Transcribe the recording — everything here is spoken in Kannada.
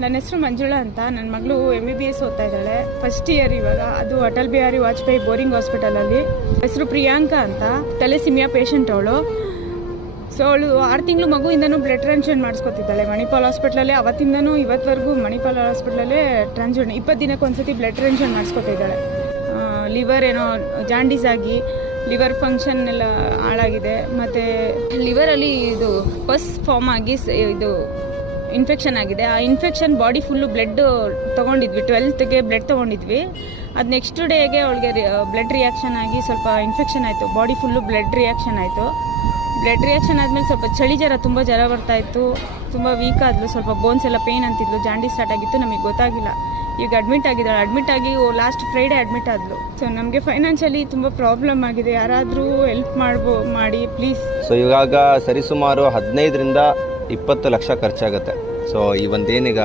ನನ್ನ ಹೆಸರು ಮಂಜುಳಾ ಅಂತ. ನನ್ನ ಮಗಳು MBBS ಓದ್ತಾ ಇದ್ದಾಳೆ, ಫಸ್ಟ್ ಇಯರ್ ಇವಾಗ. ಅದು ಅಟಲ್ ಬಿಹಾರಿ ವಾಜಪೇಯಿ ಬೋರಿಂಗ್ ಹಾಸ್ಪಿಟಲಲ್ಲಿ. ಹೆಸರು ಪ್ರಿಯಾಂಕಾ ಅಂತ, ಥೆಲಸೀಮಿಯಾ ಪೇಷಂಟ್ ಅವಳು. ಸೊ ಅವಳು 6 ತಿಂಗಳು ಮಗುವಿಂದನೂ ಬ್ಲಡ್ ಟ್ರಾನ್ಸ್ಫ್ಯೂಷನ್ ಮಾಡಿಸ್ಕೊತಿದ್ದಾಳೆ ಮಣಿಪಾಲ್ ಹಾಸ್ಪಿಟ್ಲಲ್ಲೇ. ಅವತ್ತಿಂದನೂ ಇವತ್ತವರೆಗೂ ಮಣಿಪಾಲ್ ಹಾಸ್ಪಿಟ್ಲಲ್ಲೇ ಟ್ರಾನ್ಸ್ಫ್ಯೂಷನ್ 20 ದಿನಕ್ಕೆ ಒಂದ್ಸತಿ ಬ್ಲಡ್ ಟ್ರಾನ್ಸ್ಫ್ಯೂಷನ್ ಮಾಡಿಸ್ಕೊತಿದ್ದಾಳೆ. ಲಿವರ್ ಏನೋ ಜಾಂಡೀಸ್ ಆಗಿ ಲಿವರ್ ಫಂಕ್ಷನ್ ಎಲ್ಲ ಹಾಳಾಗಿದೆ, ಮತ್ತು ಲಿವರಲ್ಲಿ ಇದು ಪಸ್ ಫಾರ್ಮ್ ಆಗಿ ಇದು ಇನ್ಫೆಕ್ಷನ್ ಆಗಿದೆ. ಆ ಇನ್ಫೆಕ್ಷನ್ ಬಾಡಿ ಫುಲ್ಲು ಬ್ಲಡ್ ತೊಗೊಂಡಿದ್ವಿ, 12ಗೆ ಬ್ಲಡ್ ತೊಗೊಂಡಿದ್ವಿ. ಅದು ನೆಕ್ಸ್ಟ್ ಡೇಗೆ ಅವಳಿಗೆ ಬ್ಲಡ್ ರಿಯಾಕ್ಷನ್ ಆಗಿ ಸ್ವಲ್ಪ ಇನ್ಫೆಕ್ಷನ್ ಆಯಿತು, ಬಾಡಿ ಫುಲ್ಲು ಬ್ಲಡ್ ರಿಯಾಕ್ಷನ್ ಆಯಿತು. ಬ್ಲಡ್ ರಿಯಾಕ್ಷನ್ ಆದಮೇಲೆ ಸ್ವಲ್ಪ ಚಳಿ ಜ್ವರ, ತುಂಬ ಜ್ವರ ಬರ್ತಾಯಿತ್ತು, ತುಂಬ ವೀಕ್ ಆದಳು, ಸ್ವಲ್ಪ ಬೋನ್ಸ್ ಎಲ್ಲ ಪೇಯ್ನ್ ಅಂತಿದ್ಲು, ಜಾಂಡೀಸ್ ಸ್ಟಾರ್ಟ್ ಆಗಿತ್ತು, ನಮಗೆ ಗೊತ್ತಾಗಿಲ್ಲ. ಈಗ ಅಡ್ಮಿಟ್ ಆಗಿದ್ದಾಳೆ. ಅಡ್ಮಿಟ್ ಆಗಿ ಲಾಸ್ಟ್ ಫ್ರೈಡೇ ಅಡ್ಮಿಟ್ ಆದಳು. ಸೊ ನಮಗೆ ಫೈನಾನ್ಷಿಯಲಿ ತುಂಬ ಪ್ರಾಬ್ಲಮ್ ಆಗಿದೆ, ಯಾರಾದರೂ ಹೆಲ್ಪ್ ಮಾಡಿ ಪ್ಲೀಸ್. ಸೊ ಇವಾಗ ಸರಿಸುಮಾರು 15 ರಿಂದ 20 ಲಕ್ಷ ಖರ್ಚಾಗುತ್ತೆ. ಸೊ ಈ ಒಂದೇನೀಗ